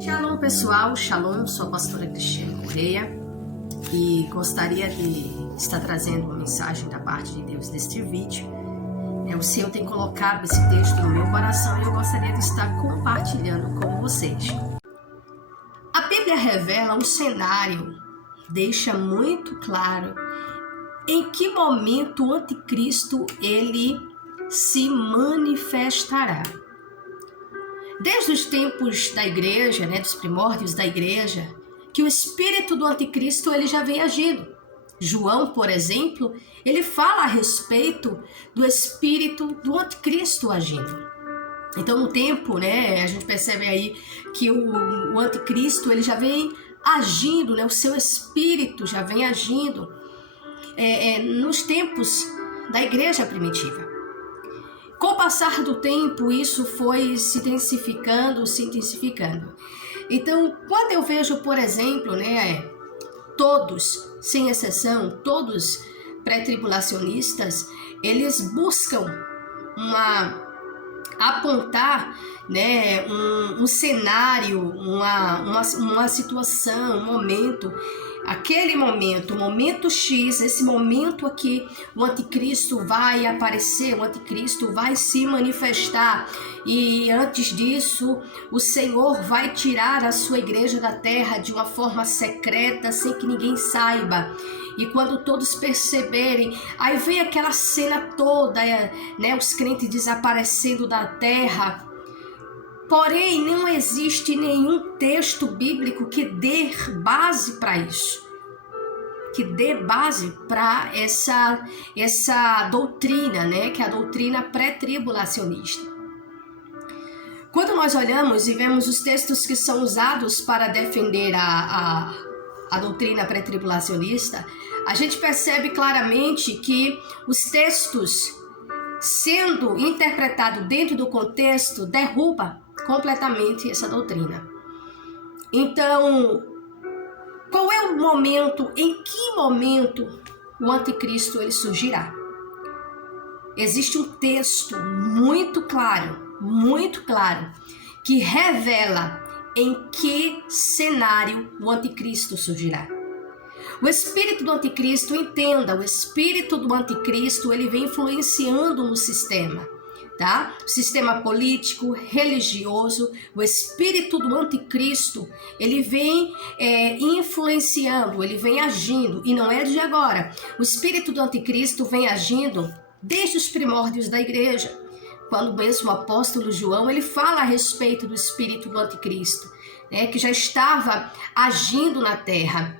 Shalom pessoal, Shalom, sou a pastora Cristiane Correia e gostaria de estar trazendo uma mensagem da parte de Deus neste vídeo. O Senhor tem colocado esse texto no meu coração e eu gostaria de estar compartilhando com vocês. A Bíblia revela um cenário, deixa muito claro em que momento o anticristo ele se manifestará. Desde os tempos da igreja, dos primórdios da igreja, que o espírito do anticristo ele já vem agindo. João, por exemplo, ele fala a respeito do espírito do anticristo agindo. Então, no tempo, a gente percebe aí que o anticristo ele já vem agindo, o seu espírito já vem agindo nos tempos da igreja primitiva. Com o passar do tempo, isso foi se intensificando. Então, quando eu vejo, por exemplo, todos, sem exceção, todos pré-tribulacionistas, eles buscam apontar um cenário, uma situação, um momento, aquele momento, o momento X, esse momento aqui, o anticristo vai aparecer, o anticristo vai se manifestar e antes disso o Senhor vai tirar a sua igreja da terra de uma forma secreta, sem que ninguém saiba. E quando todos perceberem, aí vem aquela cena toda, os crentes desaparecendo da terra. Porém, não existe nenhum texto bíblico que dê base para isso, que dê base para essa doutrina, que é a doutrina pré-tribulacionista. Quando nós olhamos e vemos os textos que são usados para defender a doutrina pré-tribulacionista, a gente percebe claramente que os textos, sendo interpretados dentro do contexto, derruba completamente essa doutrina. Então, qual é o momento, em que momento o anticristo ele surgirá? Existe um texto muito claro, que revela em que cenário o anticristo surgirá. O espírito do anticristo, entenda, o espírito do anticristo ele vem influenciando no sistema. O sistema político, religioso, o espírito do anticristo, ele vem influenciando, ele vem agindo, e não é de agora. O espírito do anticristo vem agindo desde os primórdios da igreja, quando mesmo o apóstolo João, ele fala a respeito do espírito do anticristo, que já estava agindo na terra.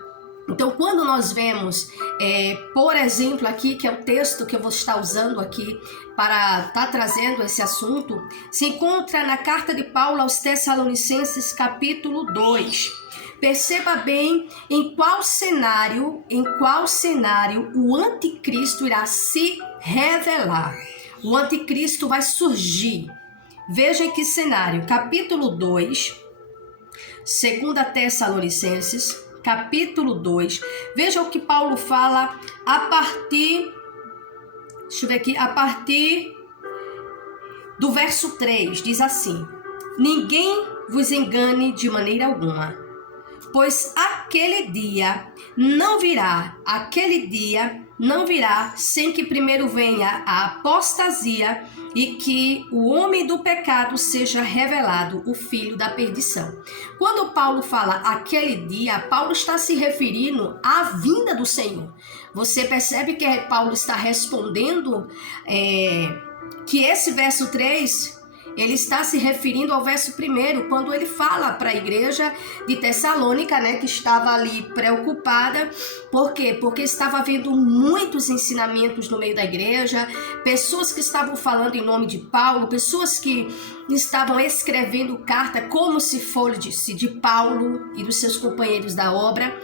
Então, quando nós vemos, por exemplo, aqui, que é o texto que eu vou estar usando aqui para estar trazendo esse assunto, se encontra na carta de Paulo aos Tessalonicenses, capítulo 2. Perceba bem em qual cenário o anticristo irá se revelar. O anticristo vai surgir. Veja em que cenário. Capítulo 2, 2 Tessalonicenses, capítulo 2, veja o que Paulo fala a partir do verso 3, diz assim: ninguém vos engane de maneira alguma, pois aquele dia não virá sem que primeiro venha a apostasia e que o homem do pecado seja revelado, o filho da perdição. Quando Paulo fala aquele dia, Paulo está se referindo à vinda do Senhor. Você percebe que Paulo está respondendo que esse verso 3... ele está se referindo ao verso 1, quando ele fala para a igreja de Tessalônica, que estava ali preocupada. Por quê? Porque estava havendo muitos ensinamentos no meio da igreja, pessoas que estavam falando em nome de Paulo, pessoas que estavam escrevendo carta como se fosse de Paulo e dos seus companheiros da obra,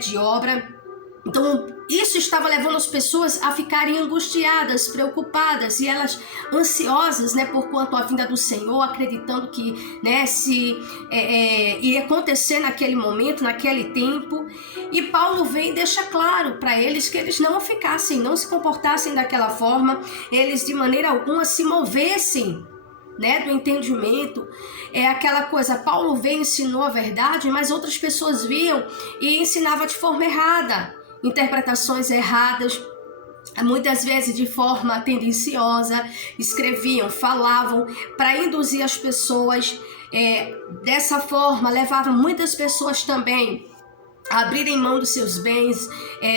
de obra. Então, isso estava levando as pessoas a ficarem angustiadas, preocupadas e elas ansiosas, por quanto à vinda do Senhor, acreditando que, ia acontecer naquele momento, naquele tempo. E Paulo vem e deixa claro para eles que eles não se comportassem daquela forma, eles de maneira alguma se movessem né, do entendimento. É aquela coisa, Paulo veio e ensinou a verdade, mas outras pessoas viam e ensinavam de forma errada, interpretações erradas, muitas vezes de forma tendenciosa, escreviam, falavam para induzir as pessoas, dessa forma levavam muitas pessoas também abrirem mão dos seus bens,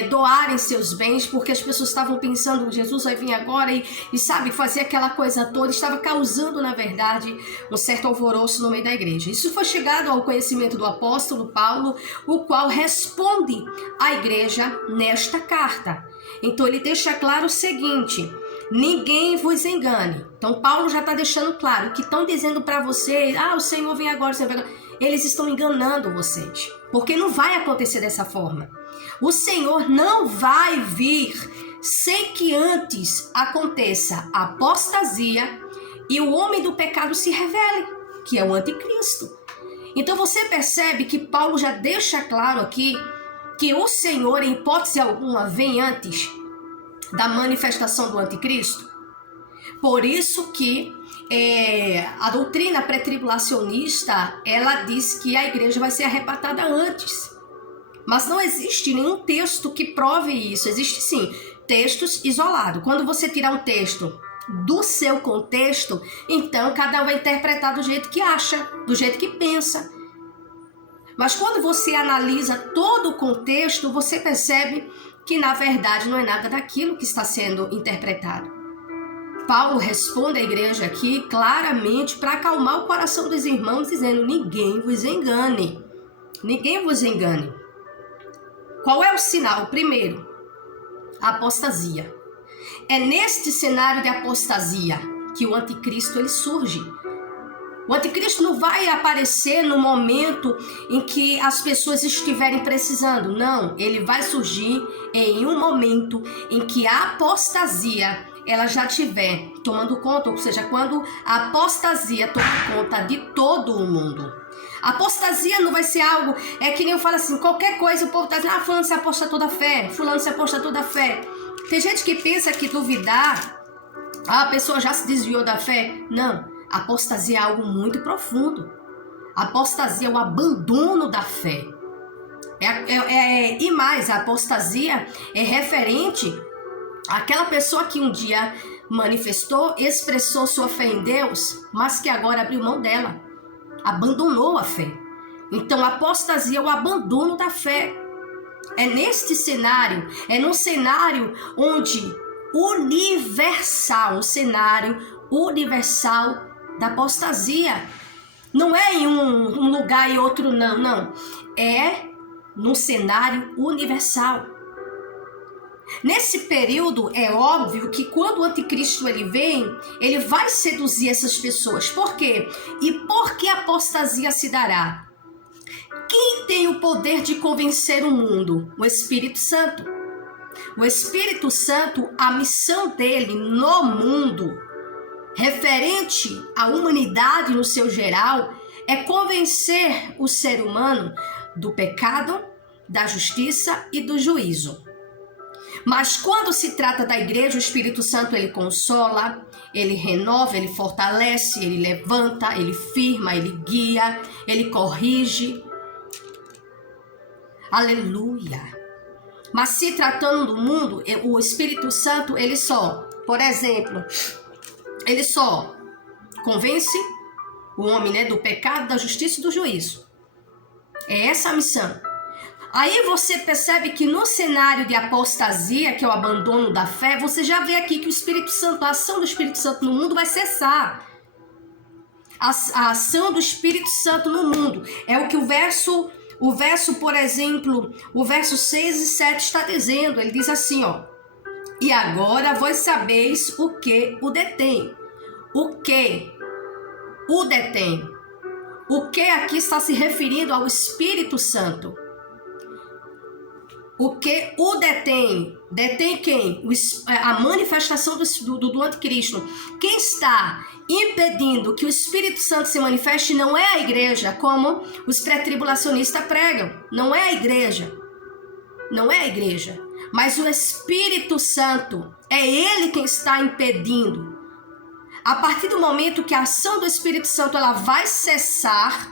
doarem seus bens, porque as pessoas estavam pensando, Jesus vai vir agora e sabe, fazer aquela coisa toda, estava causando, na verdade, um certo alvoroço no meio da igreja. Isso foi chegado ao conhecimento do apóstolo Paulo, o qual responde à igreja nesta carta. Então ele deixa claro o seguinte: ninguém vos engane. Então Paulo já está deixando claro que estão dizendo para vocês, o Senhor vem agora, o Senhor vem agora. Eles estão enganando vocês, porque não vai acontecer dessa forma. O Senhor não vai vir sem que antes aconteça a apostasia e o homem do pecado se revele, que é o anticristo. Então você percebe que Paulo já deixa claro aqui que o Senhor, em hipótese alguma, vem antes da manifestação do anticristo. Por isso que a doutrina pré-tribulacionista, ela diz que a igreja vai ser arrebatada antes. Mas não existe nenhum texto que prove isso. Existe sim textos isolados. Quando você tirar um texto do seu contexto, então cada um vai interpretar do jeito que acha, do jeito que pensa. Mas quando você analisa todo o contexto, você percebe que na verdade não é nada daquilo que está sendo interpretado. Paulo responde à igreja aqui claramente para acalmar o coração dos irmãos, dizendo: ninguém vos engane. Ninguém vos engane. Qual é o sinal? Primeiro, a apostasia. É neste cenário de apostasia que o anticristo ele surge. O anticristo não vai aparecer no momento em que as pessoas estiverem precisando. Não, ele vai surgir em um momento em que a apostasia ela já estiver tomando conta, ou seja, quando a apostasia tomar conta de todo o mundo. A apostasia não vai ser algo, que nem eu falo assim, qualquer coisa o povo está dizendo, fulano se apostatou da fé, fulano se apostatou da fé. Tem gente que pensa que duvidar, a pessoa já se desviou da fé. Não, a apostasia é algo muito profundo. A apostasia é o abandono da fé. E mais, a apostasia é referente àquela pessoa que um dia manifestou, expressou sua fé em Deus, mas que agora abriu mão dela, abandonou a fé. Então a apostasia é o abandono da fé. É neste cenário, é num cenário onde universal, um cenário universal da apostasia. Não é em um lugar e outro não. É num cenário universal. Nesse período, é óbvio que quando o anticristo ele vem, ele vai seduzir essas pessoas. Por quê? E por que a apostasia se dará? Quem tem o poder de convencer o mundo? O Espírito Santo. O Espírito Santo, a missão dele no mundo, referente à humanidade no seu geral, é convencer o ser humano do pecado, da justiça e do juízo. Mas quando se trata da igreja, o Espírito Santo ele consola, ele renova, ele fortalece, ele levanta, ele firma, ele guia, ele corrige. Aleluia! Mas se tratando do mundo, o Espírito Santo, ele só, por exemplo, ele só convence o homem, do pecado, da justiça e do juízo. É essa a missão. Aí você percebe que no cenário de apostasia, que é o abandono da fé, você já vê aqui que o Espírito Santo, a ação do Espírito Santo no mundo vai cessar. A ação do Espírito Santo no mundo é o que o verso, por exemplo, o verso 6 e 7 está dizendo. Ele diz assim, e agora vós sabeis o que o detém. O que o detém? O que aqui está se referindo ao Espírito Santo. O que o detém? Detém quem? A manifestação do anticristo. Quem está impedindo que o Espírito Santo se manifeste não é a igreja, como os pré-tribulacionistas pregam. Não é a igreja. Não é a igreja. Mas o Espírito Santo. É ele quem está impedindo. a partir do momento que a ação do Espírito Santo ela vai cessar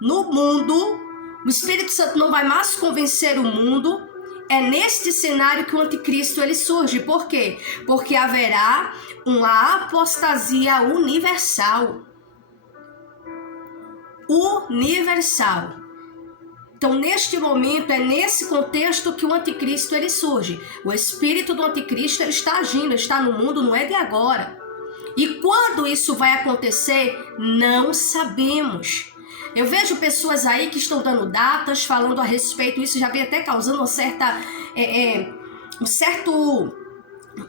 no mundo, o Espírito Santo não vai mais convencer o mundo, é neste cenário que o anticristo ele surge. Por quê? Porque haverá uma apostasia universal. Universal. Então, neste momento, é nesse contexto que o anticristo ele surge. O espírito do anticristo ele está agindo, está no mundo, não é de agora. E quando isso vai acontecer, não sabemos. Eu vejo pessoas aí que estão dando datas, falando a respeito, isso já vem até causando uma certa,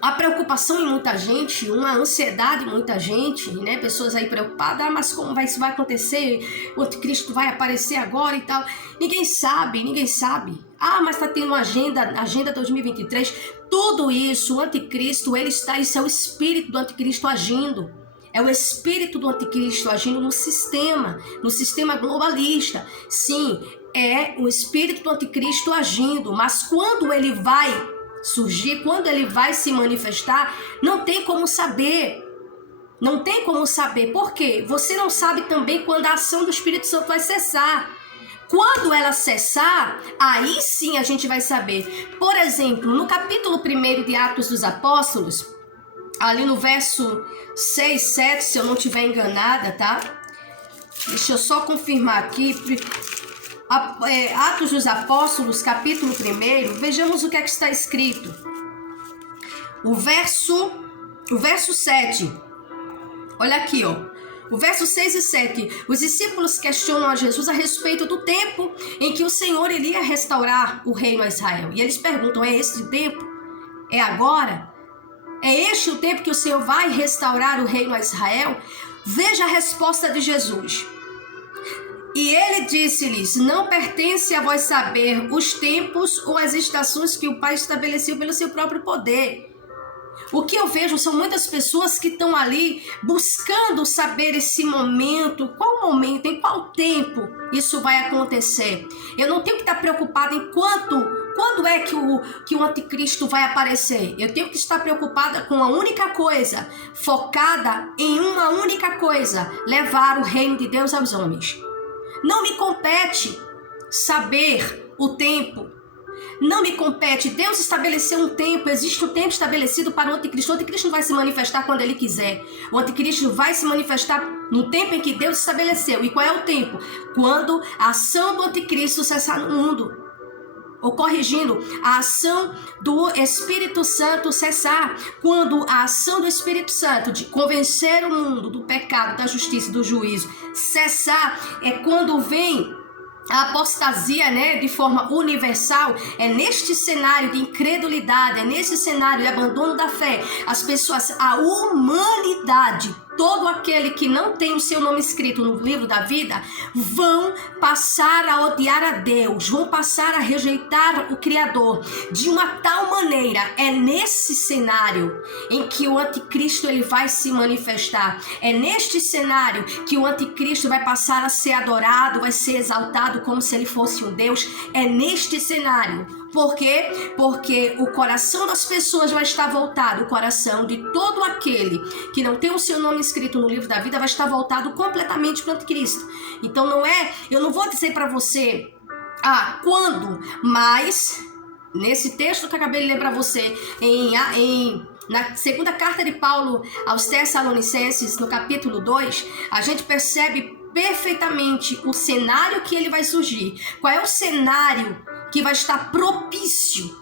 a preocupação em muita gente, uma ansiedade em muita gente, né? Pessoas aí preocupadas, mas como isso vai acontecer? O anticristo vai aparecer agora e tal. Ninguém sabe. Mas está tendo uma agenda 2023. Tudo isso, o anticristo, isso é o espírito do anticristo agindo. É o espírito do anticristo agindo no sistema globalista. Sim, é o espírito do anticristo agindo, mas quando ele vai surgir, quando ele vai se manifestar, não tem como saber. Não tem como saber. Por quê? Você não sabe também quando a ação do Espírito Santo vai cessar. Quando ela cessar, aí sim a gente vai saber. Por exemplo, no capítulo 1 de Atos dos Apóstolos, ali no verso 6, 7, se eu não estiver enganada, tá? Deixa eu só confirmar aqui. Atos dos Apóstolos, capítulo 1, vejamos o que é que está escrito. O verso 7. Olha aqui, ó. O verso 6 e 7. Os discípulos questionam a Jesus a respeito do tempo em que o Senhor iria restaurar o reino a Israel. E eles perguntam, é este tempo? É agora? É este o tempo que o Senhor vai restaurar o reino a Israel? Veja a resposta de Jesus. E ele disse-lhes, não pertence a vós saber os tempos ou as estações que o Pai estabeleceu pelo seu próprio poder. O que eu vejo são muitas pessoas que estão ali buscando saber esse momento, qual momento, em qual tempo isso vai acontecer. Eu não tenho que estar preocupada em quando é que o anticristo vai aparecer. Eu tenho que estar preocupada com uma única coisa, focada em uma única coisa, levar o reino de Deus aos homens. Não me compete saber o tempo. Não me compete. Deus estabeleceu um tempo. Existe um tempo estabelecido para o anticristo. O anticristo não vai se manifestar quando ele quiser. O anticristo vai se manifestar no tempo em que Deus estabeleceu. E qual é o tempo? Quando a ação do anticristo cessar no mundo. Ou corrigindo, a ação do Espírito Santo cessar. Quando a ação do Espírito Santo de convencer o mundo do pecado, da justiça e do juízo cessar, é quando vem a apostasia, né, de forma universal. É neste cenário de incredulidade, é nesse cenário de abandono da fé, as pessoas, a humanidade, todo aquele que não tem o seu nome escrito no livro da vida, vão passar a odiar a Deus, vão passar a rejeitar o Criador de uma tal maneira. É nesse cenário em que o anticristo ele vai se manifestar. É neste cenário que o anticristo vai passar a ser adorado, vai ser exaltado como se ele fosse um Deus. É neste cenário. Por quê? Porque o coração das pessoas vai estar voltado, o coração de todo aquele que não tem o seu nome escrito no livro da vida vai estar voltado completamente para o anticristo. Então eu não vou dizer para você, quando, mas nesse texto que eu acabei de ler para você, na segunda carta de Paulo aos Tessalonicenses, no capítulo 2, a gente percebe perfeitamente o cenário que ele vai surgir. Qual é o cenário que vai estar propício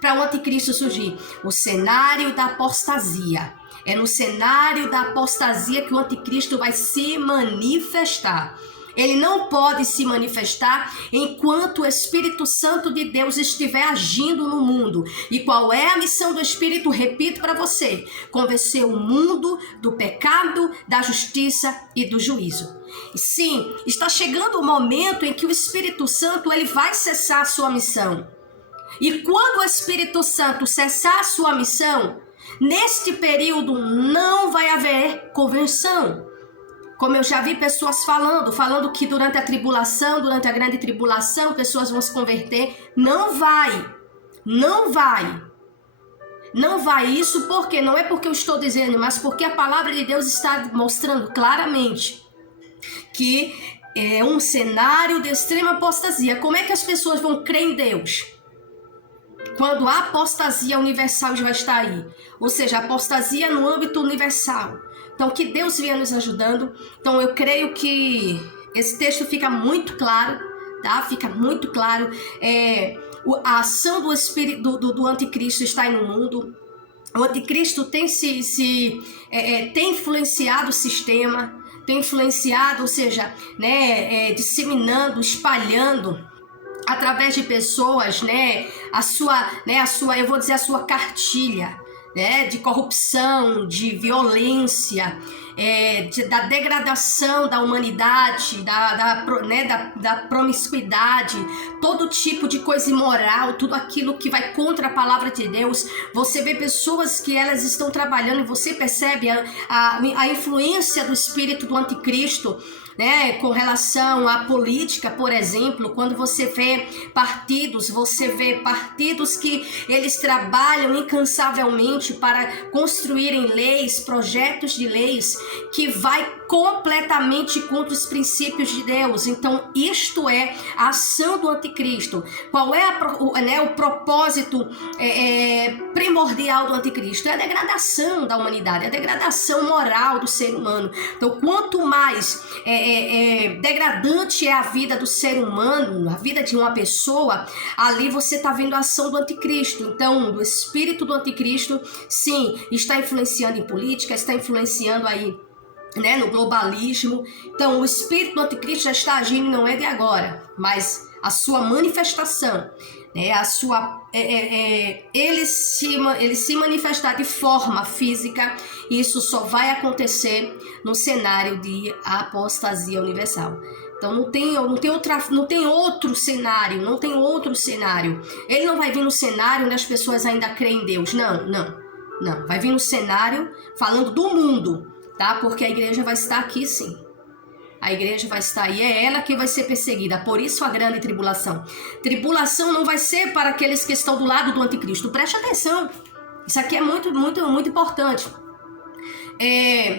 para o anticristo surgir? O cenário da apostasia. É no cenário da apostasia que o anticristo vai se manifestar. Ele não pode se manifestar enquanto o Espírito Santo de Deus estiver agindo no mundo. E qual é a missão do Espírito? Repito para você: convencer o mundo do pecado, da justiça e do juízo. E sim, está chegando o momento em que o Espírito Santo ele vai cessar a sua missão. E quando o Espírito Santo cessar a sua missão, neste período não vai haver conversão. Como eu já vi pessoas falando que durante a tribulação, durante a grande tribulação, pessoas vão se converter. Não vai. Não vai isso porque não é porque eu estou dizendo, mas porque a palavra de Deus está mostrando claramente que é um cenário de extrema apostasia. Como é que as pessoas vão crer em Deus? Quando a apostasia universal já está aí. Ou seja, a apostasia no âmbito universal. Então, que Deus venha nos ajudando. Então, eu creio que esse texto fica muito claro, tá? Fica muito claro. A ação do espírito do anticristo está aí no mundo. O anticristo tem tem influenciado o sistema, tem influenciado, ou seja, disseminando, espalhando através de pessoas, a sua, eu vou dizer, a sua cartilha, de corrupção, de violência, da degradação da humanidade, da promiscuidade, todo tipo de coisa imoral, tudo aquilo que vai contra a palavra de Deus. Você vê pessoas que elas estão trabalhando e você percebe a influência do espírito do anticristo, com relação à política, por exemplo. Quando você vê partidos que eles trabalham incansavelmente para construírem leis, projetos de leis que vai completamente contra os princípios de Deus. Então, isto é a ação do anticristo. Qual é o propósito primordial do anticristo? É a degradação da humanidade, a degradação moral do ser humano. Então, quanto mais degradante é a vida do ser humano, a vida de uma pessoa, ali você está vendo a ação do anticristo. Então, o espírito do anticristo, sim, está influenciando em política, está influenciando aí no globalismo. Então, o espírito do anticristo já está agindo, não é de agora, mas a sua manifestação, ele se manifestar de forma física, isso só vai acontecer no cenário de apostasia universal. Então não tem outro cenário. Ele não vai vir no cenário onde as pessoas ainda creem em Deus. Não. Vai vir no cenário falando do mundo, tá? Porque a igreja vai estar aqui, sim. A igreja vai estar aí, é ela que vai ser perseguida. Por isso a grande tribulação. Tribulação não vai ser para aqueles que estão do lado do anticristo. Preste atenção. Isso aqui é muito, muito, muito importante.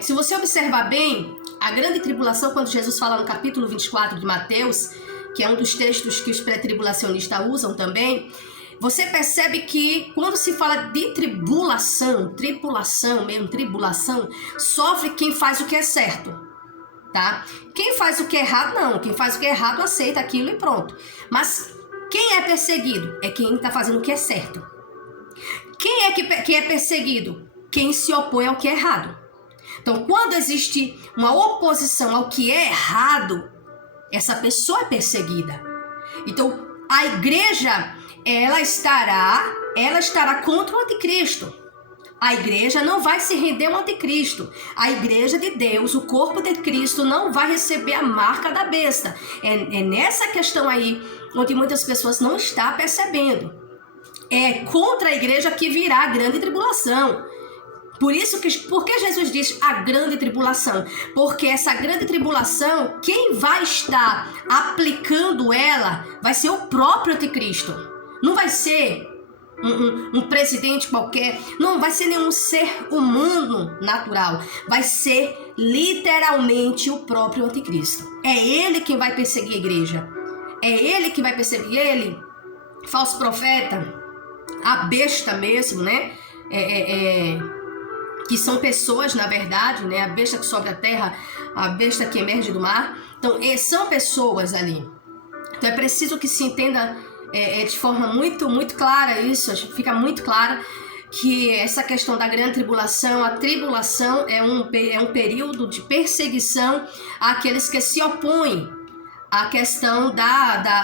Se você observar bem, a grande tribulação, quando Jesus fala no capítulo 24 de Mateus, que é um dos textos que os pré-tribulacionistas usam também, você percebe que quando se fala de tribulação, sofre quem faz o que é certo. Tá? Quem faz o que é errado, não. Quem faz o que é errado aceita aquilo e pronto. Mas quem é perseguido é quem está fazendo o que é certo. Quem é que é perseguido? Quem se opõe ao que é errado. Então, quando existe uma oposição ao que é errado, essa pessoa é perseguida. Então, a igreja, ela estará contra o anticristo. A igreja não vai se render ao anticristo. A igreja de Deus, o corpo de Cristo, não vai receber a marca da besta. É nessa questão aí onde muitas pessoas não estão percebendo. É contra a igreja que virá a grande tribulação. Por que Jesus diz a grande tribulação? Porque essa grande tribulação, quem vai estar aplicando ela vai ser o próprio anticristo. Não vai ser um presidente qualquer, não vai ser nenhum ser humano natural, vai ser literalmente o próprio anticristo. É ele quem vai perseguir a igreja, é ele que vai perseguir ele, falso profeta, a besta mesmo, que são pessoas, na verdade, a besta que sobe a terra, a besta que emerge do mar. Então, são pessoas ali. Então, é preciso que se entenda de forma muito, muito clara isso. Fica muito claro que essa questão da grande tribulação, a tribulação é um período de perseguição àqueles que se opõem à questão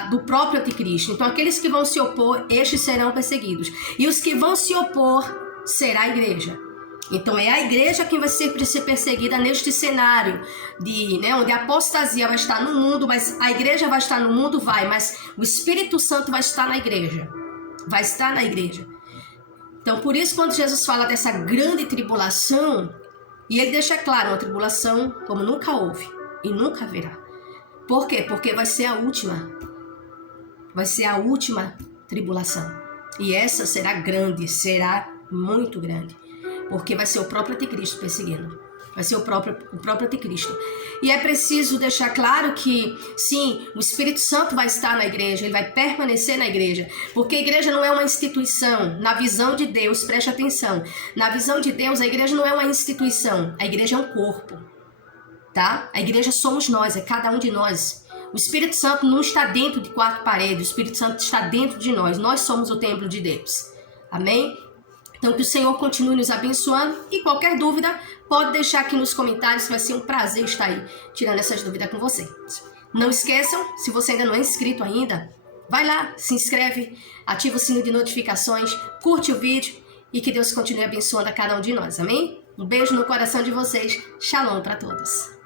do próprio anticristo. Então, aqueles que vão se opor, estes serão perseguidos. E os que vão se opor será a igreja. Então é a igreja quem vai ser perseguida neste cenário onde a apostasia vai estar no mundo, mas a igreja vai estar no mundo, mas o Espírito Santo vai estar na igreja. Vai estar na igreja. Então, por isso, quando Jesus fala dessa grande tribulação, e ele deixa claro, uma tribulação como nunca houve e nunca haverá. Por quê? Porque vai ser a última. Vai ser a última tribulação. E essa será grande, será muito grande, porque vai ser o próprio anticristo perseguindo. Vai ser o próprio anticristo. E é preciso deixar claro que, sim, o Espírito Santo vai estar na igreja, ele vai permanecer na igreja, porque a igreja não é uma instituição. Na visão de Deus, preste atenção, na visão de Deus, a igreja não é uma instituição, a igreja é um corpo, tá? A igreja somos nós, é cada um de nós. O Espírito Santo não está dentro de quatro paredes, o Espírito Santo está dentro de nós somos o templo de Deus. Amém? Então que o Senhor continue nos abençoando e qualquer dúvida pode deixar aqui nos comentários, vai ser um prazer estar aí tirando essas dúvidas com você. Não esqueçam, se você ainda não é inscrito ainda, vai lá, se inscreve, ativa o sino de notificações, curte o vídeo e que Deus continue abençoando a cada um de nós, amém? Um beijo no coração de vocês, shalom para todos.